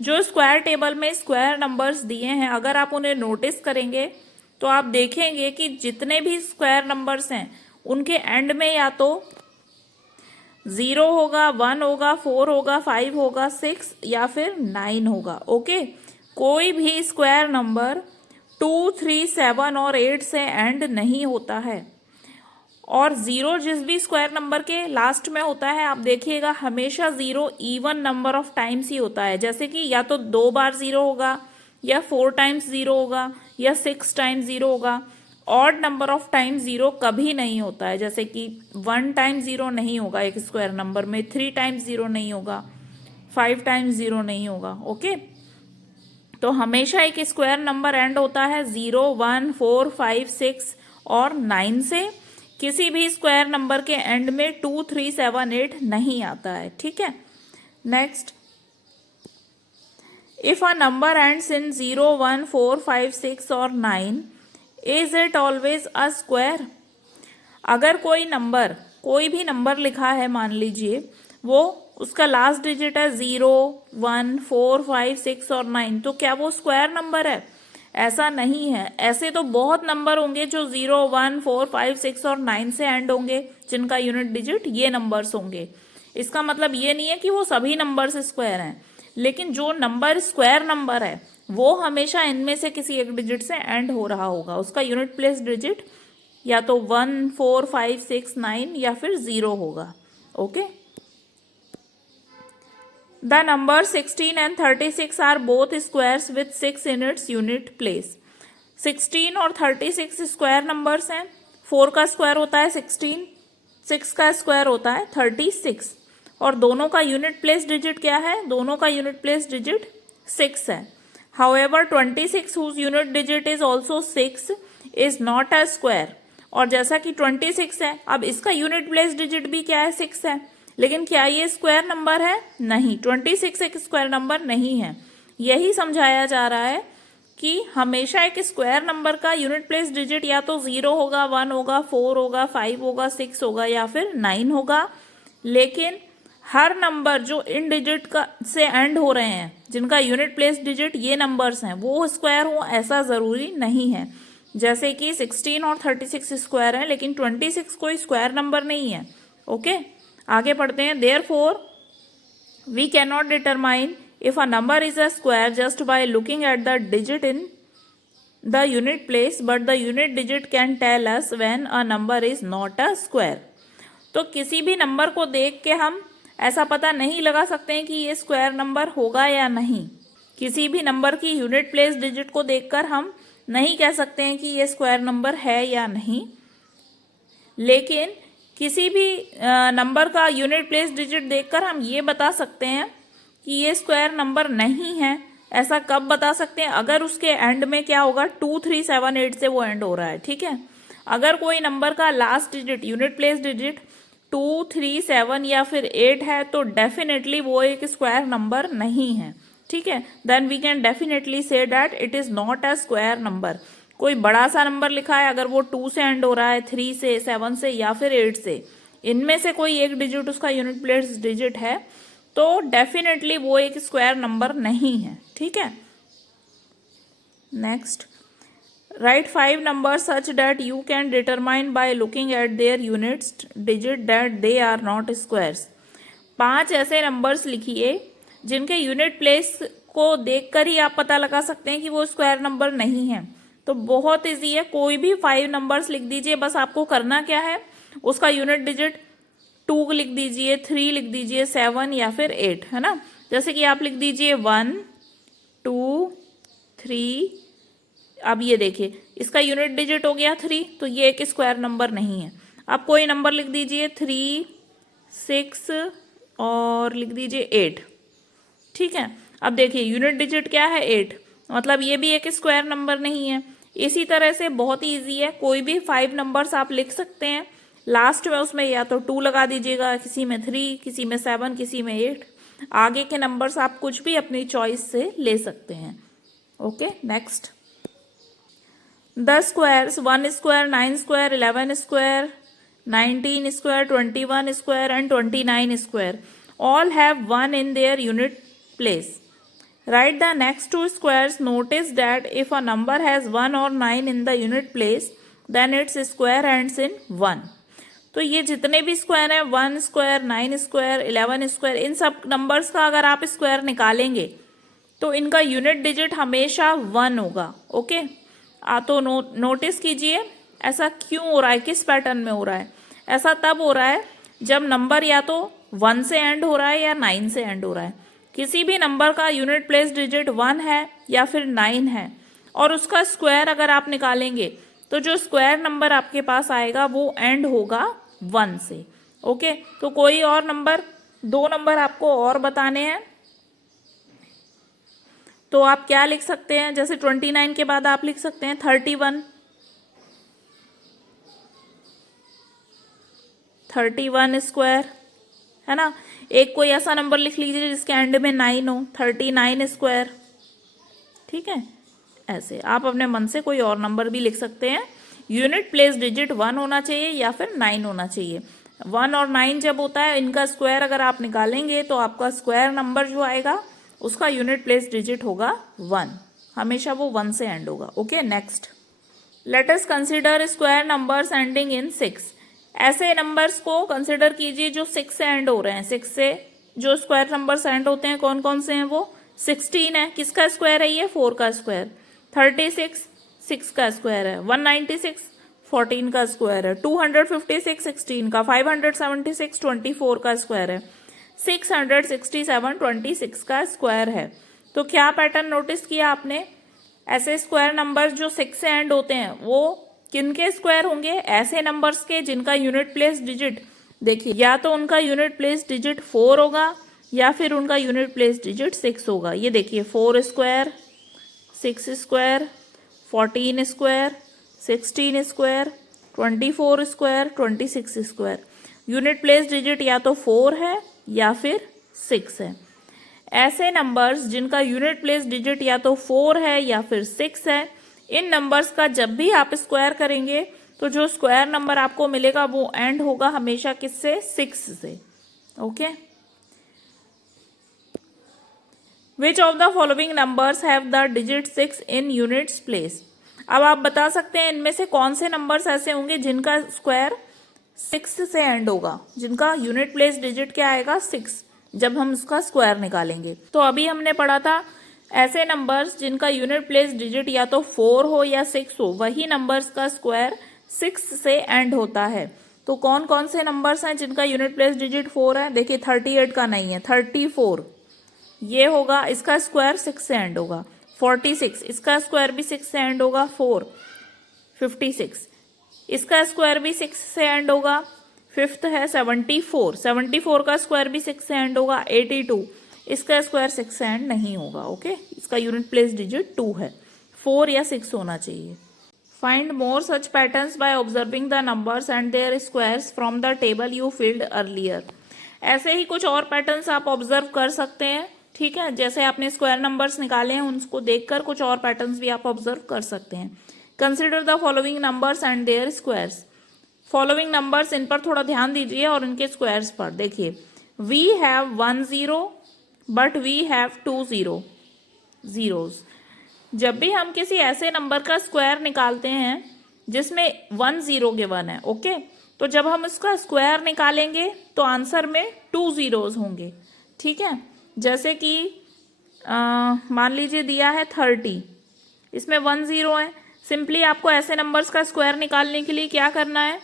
जो square table में square numbers दिए हैं अगर आप उन्हें notice करेंगे तो आप देखेंगे कि जितने भी स्क्वायर नंबर्स हैं उनके एंड में या तो 0 होगा, 1 होगा, 4 होगा, 5 होगा, 6 या फिर 9 होगा। ओके, कोई भी स्क्वायर नंबर 2, 3, 7 और 8 से एंड नहीं होता है। और 0 जिस भी स्क्वायर नंबर के लास्ट में होता है आप देखिएगा हमेशा 0 इवन नंबर ऑफ टाइम्स ही होता है। जैसे कि या तो 2 बार 0 होगा या 4 टाइम्स 0 होगा या 6 टाइम्स 0 होगा। ऑड नंबर ऑफ टाइम 0 कभी नहीं होता है। जैसे कि 1 टाइम 0 नहीं होगा एक स्क्वायर नंबर में, 3 टाइम्स 0 नहीं होगा, 5 टाइम्स 0 नहीं होगा। ओके, तो हमेशा एक स्क्वायर नंबर एंड होता है 0, 1, 4, 5, 6 और 9 से। किसी भी स्क्वायर नंबर के एंड में 2, 3, 7, 8 नहीं आता है। ठीक है, next, if a number ends in 0, 1, 4, 5, 6 और 9 is it always a square. अगर कोई भी नंबर लिखा है मान लीजिए वो उसका लास्ट डिजिट है 0, 1, 4, 5, 6 और 9, तो क्या वो स्क्वायर नंबर है? ऐसा नहीं है। ऐसे तो बहुत नंबर होंगे जो 0, 1, 4, 5, 6 और 9 से एंड होंगे जिनका यूनिट डिजिट ये नंबर्स होंगे। इसका मतलब ये नहीं है कि वो सभी नंबर्स स्क्वायर हैं, लेकिन जो नंबर स्क्वायर नंबर है वो हमेशा इनमें से किसी एक डिजिट से एंड हो रहा होगा। उसका यूनिट प्लेस डिजिट या तो 1, 4, 5, 6, 9 या फिर 0 होगा। Okay, the number 16 and 36 are both squares with 6 in its unit place. 16 और 36 स्क्वायर नंबर्स हैं। 4 का स्क्वायर होता है 16, 6 का स्क्वायर होता है 36 और दोनों का यूनिट प्लेस डिजिट क्या है? दोनों का यूनिट प्लेस डिजिट 6 है। However, 26 whose unit digit is also 6 is not a square। और जैसा कि 26 है, अब इसका यूनिट प्लेस डिजिट भी क्या है? 6 है। लेकिन क्या ये स्क्वायर नंबर है? नहीं, 26 एक स्क्वायर नंबर नहीं है। यही समझाया जा रहा है कि हमेशा एक स्क्वायर नंबर का यूनिट प्लेस डिजिट या तो 0 होगा, 1 होगा, 4 होगा, 5 होगा, 6 होगा या फिर 9 होगा। लेकिन हर नंबर जो इन डिजिट का से एंड हो रहे हैं, जिनका यूनिट प्लेस डिजिट ये नंबर्स हैं, वो स्क्वायर हो ऐसा ज़रूरी नहीं है। जैसे कि 16 और 36 स्क्वायर है, लेकिन 26 कोई स्क्वायर नंबर नहीं है। ओके, आगे पढ़ते हैं। Therefore we cannot determine if a number is a square just by looking at the digit in the unit place, but the unit digit can tell us when a number is not a square. तो किसी भी number को देख के हम ऐसा पता नहीं लगा सकते हैं कि ये स्क्वायर नंबर होगा या नहीं। किसी भी नंबर की यूनिट प्लेस डिजिट को देखकर हम नहीं कह सकते हैं कि ये स्क्वायर नंबर है या नहीं। लेकिन किसी भी नंबर का यूनिट प्लेस डिजिट देखकर हम ये बता सकते हैं कि ये स्क्वायर नंबर नहीं है। ऐसा कब बता सकते हैं? अगर उसके एंड में क्या होगा, 2, 3, 7, 8 से वो एंड हो रहा है। ठीक है, अगर कोई नंबर का last digit unit place digit 2, 3, 7 या फिर 8 है तो डेफिनेटली वो एक स्क्वायर नंबर नहीं है। ठीक है, then we can definitely say that it is not a square number. कोई बड़ा सा नंबर लिखा है, अगर वो 2 से एंड हो रहा है, 3 से, 7 से या फिर 8 से, इनमें से कोई एक डिजिट उसका यूनिट प्लेस डिजिट है तो डेफिनेटली वो एक स्क्वायर नंबर नहीं है। ठीक है, next, right 5 numbers such that you can determine by looking at their units digit that they are not squares. 5 ऐसे नंबर्स लिखिए जिनके यूनिट प्लेस को देखकर ही आप पता लगा सकते हैं कि वो स्क्वायर नंबर नहीं है। तो बहुत इजी है, कोई भी 5 नंबर्स लिख दीजिए। बस आपको करना क्या है, उसका यूनिट डिजिट 2 लिख दीजिए, 3 लिख दीजिए, 7 या फिर 8, है ना। जैसे कि आप लिख दीजिए 1, 2, 3। अब ये देखिए इसका यूनिट डिजिट हो गया 3, तो ये एक स्क्वायर नंबर नहीं है। आप कोई नंबर लिख दीजिए 3, 6 और लिख दीजिए 8। ठीक है, अब देखिए यूनिट डिजिट क्या है, 8, मतलब ये भी एक स्क्वायर नंबर नहीं है। इसी तरह से बहुत ही ईजी है, कोई भी 5 नंबर्स आप लिख सकते हैं, लास्ट में उसमें या तो 2 लगा दीजिएगा, किसी में 3, किसी में 7, किसी में 8। आगे के नंबर्स आप कुछ भी अपनी चॉइस से ले सकते हैं। Okay, next, 10 squares, 1 square, 9 square, 11 square, 19 square, 21 square and 29 square all have 1 in their unit place. Write the next 2 squares. Notice that if a number has 1 or 9 in the unit place, then its square ends in 1. तो ये जितने भी square हैं, 1 square, 9 square, 11 square, इन सब numbers का अगर आप square निकालेंगे तो इनका यूनिट डिजिट हमेशा 1 होगा। ओके, तो नोटिस कीजिए ऐसा क्यों हो रहा है, किस पैटर्न में हो रहा है। ऐसा तब हो रहा है जब नंबर या तो 1 से एंड हो रहा है या 9 से एंड हो रहा है। किसी भी नंबर का यूनिट प्लेस डिजिट 1 है या फिर 9 है और उसका स्क्वायर अगर आप निकालेंगे तो जो स्क्वायर नंबर आपके पास आएगा वो एंड होगा 1 से। ओके, तो कोई और नंबर, 2 नंबर आपको और बताने हैं, तो आप क्या लिख सकते हैं, जैसे 29 के बाद आप लिख सकते हैं 31 स्क्वायर, है ना। एक कोई ऐसा नंबर लिख लीजिए जिसके एंड में 9 हो, 39 स्क्वायर। ठीक है, ऐसे आप अपने मन से कोई और नंबर भी लिख सकते हैं। यूनिट प्लेस डिजिट 1 होना चाहिए या फिर 9 होना चाहिए। 1 और 9 जब होता है, इनका स्क्वायर अगर आप निकालेंगे तो आपका स्क्वायर नंबर जो आएगा उसका यूनिट प्लेस डिजिट होगा 1, हमेशा वो 1 से एंड होगा। Okay, next, let us consider square numbers ending in 6। ऐसे नंबर्स को कंसिडर कीजिए जो 6 से एंड हो रहे हैं। 6 से जो स्क्वायर नंबर्स एंड होते हैं कौन कौन से हैं, वो 16 है, किसका स्क्वायर है ये, 4 का स्क्वायर। 36 6 का स्क्वायर है। 196 14 का स्क्वायर है। 256 16 का। 576 24 का स्क्वायर है। 667 26 का स्क्वायर है। तो क्या पैटर्न नोटिस किया आपने, ऐसे स्क्वायर नंबर्स जो 6 से एंड होते हैं वो किनके स्क्वायर होंगे, ऐसे नंबर्स के जिनका यूनिट प्लेस डिजिट, देखिए या तो उनका यूनिट प्लेस डिजिट 4 होगा या फिर उनका यूनिट प्लेस डिजिट 6 होगा। ये देखिए 4 square, 6 square, 14 square, 16 square, 24 square, 26 square. Unit place digit या तो 4 है या फिर 6 है। ऐसे नंबर्स जिनका यूनिट प्लेस डिजिट या तो 4 है या फिर 6 है, इन नंबर्स का जब भी आप स्क्वायर करेंगे तो जो स्क्वायर नंबर आपको मिलेगा वो एंड होगा हमेशा किससे? 6 से। Okay, which of the following numbers have the digit 6 in units place. अब आप बता सकते हैं इनमें से कौन से नंबर्स ऐसे होंगे जिनका स्क्वायर 6 से एंड होगा, जिनका यूनिट प्लेस डिजिट क्या आएगा? 6, जब हम उसका स्क्वायर निकालेंगे। तो अभी हमने पढ़ा था ऐसे नंबर्स जिनका यूनिट प्लेस डिजिट या तो 4 हो या 6 हो, वही नंबर्स का स्क्वायर 6 से एंड होता है। तो कौन कौन से नंबर्स हैं जिनका यूनिट प्लेस डिजिट 4 है? देखिए 38 का नहीं है, 34 ये होगा, इसका स्क्वायर 6 से एंड होगा। 46 इसका स्क्वायर भी 6 से एंड होगा। 4 56 इसका स्क्वायर भी 6 से एंड होगा। फिफ्थ है 74, 74 का स्क्वायर भी 6 से एंड होगा। 82 इसका स्क्वायर 6 से एंड नहीं होगा। ओके, इसका यूनिट प्लेस डिजिट 2 है, 4 या 6 होना चाहिए। Find more such patterns by observing the numbers and their squares from the table you filled earlier. ऐसे ही कुछ और पैटर्न्स आप ऑब्जर्व कर सकते हैं, ठीक है। जैसे आपने स्क्वायर नंबर्स निकाले हैं उनको देखकर कुछ और पैटर्न्स भी आप ऑब्जर्व कर सकते हैं। Consider the following numbers and their squares. Following numbers, इन पर थोड़ा ध्यान दीजिए और इनके स्क्वायर्स पर देखिए। We have 1 0 but we have 2 zeros. जब भी हम किसी ऐसे नंबर का स्क्वायर निकालते हैं जिसमें 1 0 गिवन है, ओके, तो जब हम इसका स्क्वायर निकालेंगे तो आंसर में 2 जीरोज होंगे, ठीक है। जैसे कि मान लीजिए दिया है 30, इसमें 1 0 है। सिंपली आपको ऐसे नंबर्स का स्क्वायर निकालने के लिए क्या करना है,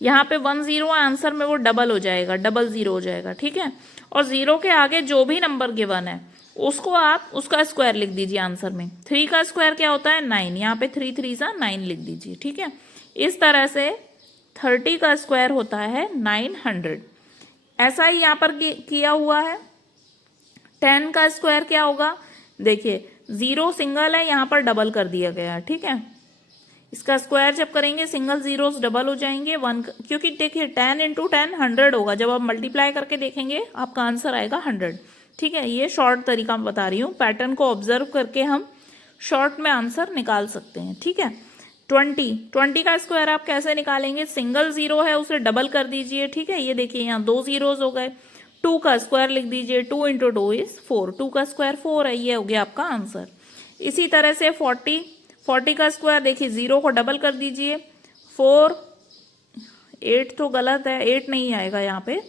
यहाँ पे 1 0 है, आंसर में वो डबल हो जाएगा, डबल जीरो हो जाएगा, ठीक है। और जीरो के आगे जो भी नंबर गिवन है उसको आप उसका स्क्वायर लिख दीजिए आंसर में। 3 का स्क्वायर क्या होता है? 9, यहाँ पे 3 3 सा 9 लिख दीजिए, ठीक है। इस तरह से 30 का स्क्वायर होता है 900। ऐसा ही यहाँ पर किया हुआ है। 10 का स्क्वायर क्या होगा? देखिए 0 सिंगल है, यहाँ पर डबल कर दिया गया है, ठीक है। इसका स्क्वायर जब करेंगे सिंगल जीरोस डबल हो जाएंगे। 1, क्योंकि देखिए 10 × 10 100 होगा, जब आप मल्टीप्लाई करके देखेंगे आपका आंसर आएगा 100, ठीक है। ये शॉर्ट तरीका मैं बता रही हूँ, पैटर्न को ऑब्जर्व करके हम शॉर्ट में आंसर निकाल सकते हैं, ठीक है। 20 का स्क्वायर आप कैसे निकालेंगे? सिंगल जीरो है उसे डबल कर दीजिए, ठीक है। ये देखिए यहाँ 2 जीरोज हो गए। 2 का स्क्वायर लिख दीजिए, 2 × 2 इज 4, 2 का स्क्वायर 4 है, ये हो गया आपका आंसर। इसी तरह से 40 का स्क्वायर देखिए 0 को डबल कर दीजिए, 4, 8 तो गलत है, 8 नहीं आएगा यहाँ पे,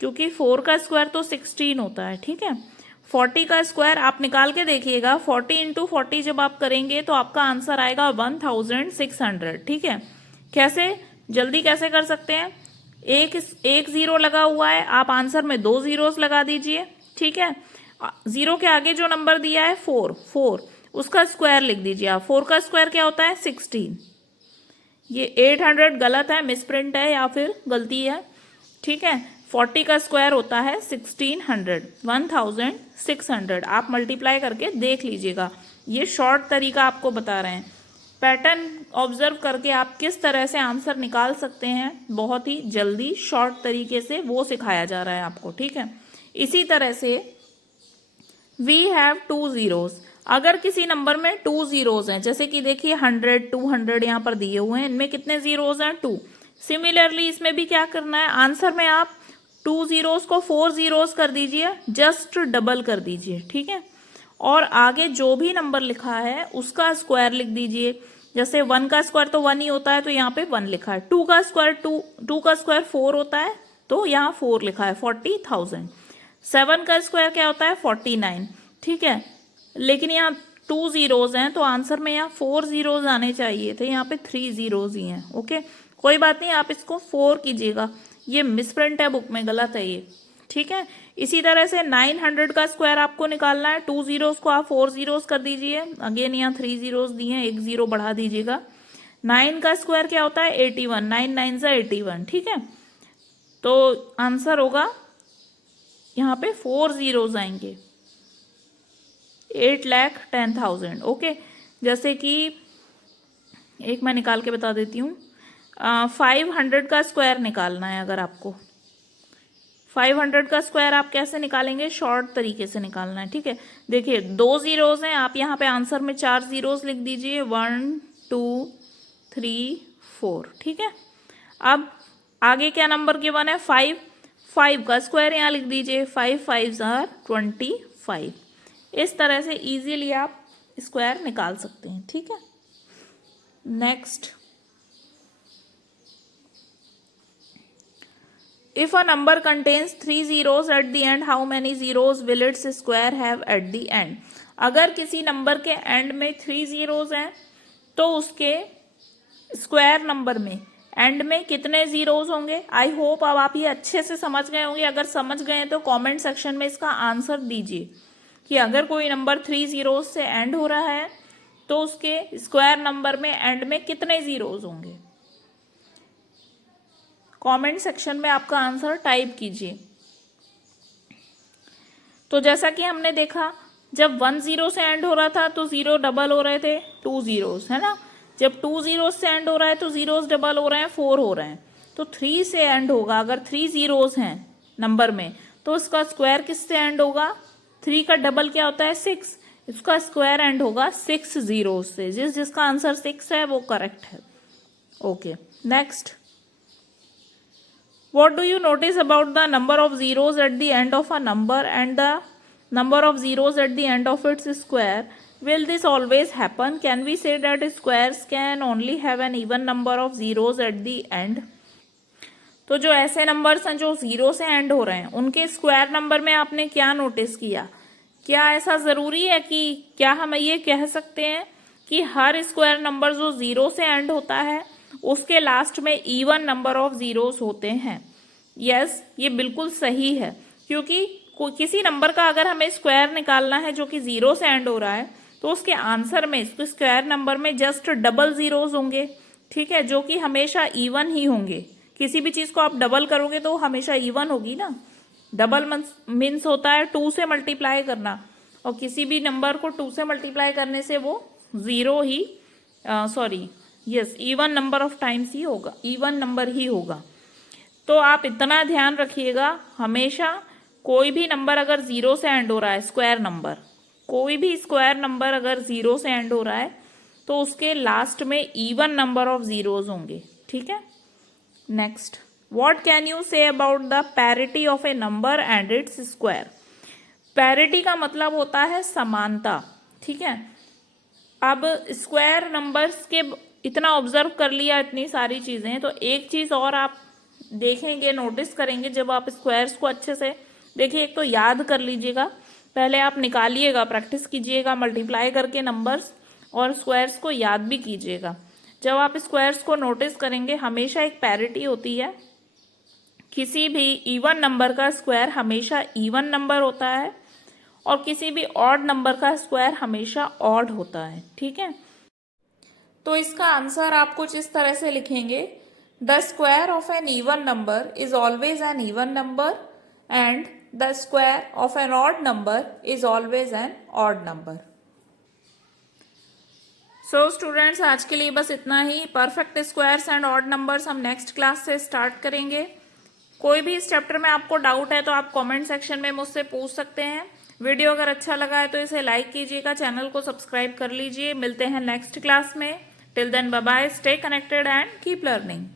क्योंकि 4 का स्क्वायर तो 16 होता है, ठीक है। 40 का स्क्वायर आप निकाल के देखिएगा, 40 × 40 जब आप करेंगे तो आपका आंसर आएगा 1600, ठीक है। कैसे, जल्दी कैसे कर सकते हैं? एक जीरो लगा हुआ है, आप आंसर में 2 जीरोस लगा दीजिए, ठीक है। जीरो के आगे जो नंबर दिया है 4, उसका स्क्वायर लिख दीजिए आप। 4 का स्क्वायर क्या होता है? 16। ये 800 गलत है, मिसप्रिंट है या फिर गलती है, ठीक है। 40 का स्क्वायर होता है 1600, 1600। आप मल्टीप्लाई करके देख लीजिएगा, ये शॉर्ट तरीका आपको बता रहे हैं। पैटर्न ऑब्जर्व करके आप किस तरह से आंसर निकाल सकते हैं बहुत ही जल्दी शॉर्ट तरीके से, वो सिखाया जा रहा है आपको, ठीक है। इसी तरह से वी हैव 2 जीरोज। अगर किसी नंबर में 2 जीरोज हैं, जैसे कि देखिए 100 200 यहाँ पर दिए हुए हैं, इनमें कितने जीरोज हैं? 2। सिमिलरली इसमें भी क्या करना है, आंसर में आप 2 जीरोज को 4 जीरोज कर दीजिए, जस्ट डबल कर दीजिए, ठीक है। और आगे जो भी नंबर लिखा है उसका स्क्वायर लिख दीजिए। जैसे 1 का स्क्वायर तो 1 ही होता है, तो यहाँ पे 1 लिखा है। 2 का स्क्वायर 2 का स्क्वायर 4 होता है, तो यहाँ 4 लिखा है, 40,000। 7 का स्क्वायर क्या होता है? 49, ठीक है। लेकिन यहाँ 2 जीरोज हैं, तो आंसर में यहाँ 4 जीरोज आने चाहिए थे, यहाँ पे 3 जीरोज ही हैं, ओके। कोई बात नहीं, आप इसको 4 कीजिएगा, ये मिसप्रिंट है बुक में, गलत है ये, ठीक है। इसी तरह से 900 का स्क्वायर आपको निकालना है। 2 जीरोज को आप 4 जीरोज कर दीजिए, अगेन यहाँ 3 जीरोज दिए हैं, 1 जीरो बढ़ा दीजिएगा। 9 का स्क्वायर क्या होता है? 81, 9 9 से 81, ठीक है। तो आंसर होगा यहाँ पे 4 जीरोज आएंगे, 8,10,000, ओके। जैसे कि एक मैं निकाल के बता देती हूँ, 500 का स्क्वायर निकालना है अगर आपको। 500 का स्क्वायर आप कैसे निकालेंगे, शॉर्ट तरीके से निकालना है, ठीक है। देखिए 2 जीरोज हैं, आप यहाँ पे आंसर में 4 जीरोज लिख दीजिए, 1 2 3 4, ठीक है। अब आगे क्या नंबर गिवन है, 5 का स्क्वायर यहाँ लिख दीजिए, 5 5s are 25। इस तरह से इजीली आप स्क्वायर निकाल सकते हैं, ठीक है। Next, if a number contains 3 zeros at the end, how many zeros will its square have at the end? अगर किसी नंबर के एंड में 3 जीरोज हैं तो उसके स्क्वायर नंबर में एंड में कितने जीरोज होंगे। आई होप अब आप ये अच्छे से समझ गए होंगे। अगर समझ गए तो कमेंट सेक्शन में इसका आंसर दीजिए कि अगर कोई नंबर 3 जीरोज से एंड हो रहा है तो उसके स्क्वायर नंबर में एंड में कितने जीरोज होंगे। कमेंट सेक्शन में आपका आंसर टाइप कीजिए। तो जैसा कि हमने देखा, जब 1 जीरो से एंड हो रहा था तो जीरो डबल हो रहे थे, 2 जीरोस, है ना। जब 2 जीरोस से एंड हो रहा है तो जीरोस डबल हो रहे हैं, 4 हो रहे हैं। तो 3 से एंड होगा, अगर 3 जीरोस हैं नंबर में तो इसका स्क्वायर किससे एंड होगा, 3 का डबल क्या होता है, 6। इसका स्क्वायर एंड होगा 6 जीरोस से। जिसका आंसर 6 है वो करेक्ट है। Okay, next, what do you notice about the number of zeros at the end of a number and the number of zeros at the end of its square? Will this always happen? Can we say that squares can only have an even number of zeros at the end? तो जो ऐसे numbers हैं जो zero से and हो रहे हैं उनके स्क्वायर नंबर में आपने क्या नोटिस किया, क्या ऐसा जरूरी है कि क्या हम ये कह सकते हैं कि हर स्क्वायर नंबर जो जीरो से एंड होता है उसके लास्ट में इवन नंबर ऑफ जीरोस होते हैं। यस, ये बिल्कुल सही है, क्योंकि किसी नंबर का अगर हमें स्क्वायर निकालना है जो कि जीरो से एंड हो रहा है तो उसके आंसर में स्क्वायर नंबर में जस्ट डबल जीरोस होंगे, ठीक है, जो कि हमेशा इवन ही होंगे। किसी भी चीज को आप डबल करोगे तो हमेशा इवन होगी ना। डबल मीन्स होता है 2 से मल्टीप्लाई करना, और किसी भी नंबर को 2 से मल्टीप्लाई करने से वो जीरो ही इवन नंबर ऑफ टाइम्स ही होगा, इवन नंबर ही होगा। तो आप इतना ध्यान रखिएगा, हमेशा कोई भी नंबर अगर जीरो से एंड हो रहा है, स्क्वायर नंबर, कोई भी स्क्वायर नंबर अगर जीरो से एंड हो रहा है तो उसके लास्ट में इवन नंबर ऑफ जीरोज होंगे, ठीक है। Next, what can you say about the parity of A number and its square? Parity का मतलब होता है समानता, ठीक है। अब स्क्वायर नंबर्स के इतना ऑब्जर्व कर लिया, इतनी सारी चीजें, तो एक चीज और आप देखेंगे, नोटिस करेंगे जब आप स्क्वायर्स को अच्छे से देखिए। एक तो याद कर लीजिएगा, पहले आप निकालिएगा, प्रैक्टिस कीजिएगा मल्टीप्लाई करके नंबर्स, और स्क्वायर्स को याद भी कीजिएगा। जब आप स्क्वायर्स को नोटिस करेंगे हमेशा एक पैरिटी होती है, किसी भी इवन नंबर का स्क्वायर हमेशा इवन नंबर होता है और किसी भी ऑड नंबर का स्क्वायर हमेशा ऑड होता है, ठीक है। तो इसका आंसर आप कुछ इस तरह से लिखेंगे, the square of an even number is always an even number and the square of an odd number is always an odd number. So students, आज के लिए बस इतना ही। Perfect squares and odd numbers हम नेक्स्ट क्लास से start करेंगे। कोई भी इस चैप्टर में आपको डाउट है तो आप कमेंट सेक्शन में मुझसे पूछ सकते हैं। वीडियो अगर अच्छा लगा है तो इसे लाइक कीजिएगा, चैनल को सब्सक्राइब कर लीजिए। मिलते हैं नेक्स्ट क्लास में। Till then bye bye, stay connected and keep learning.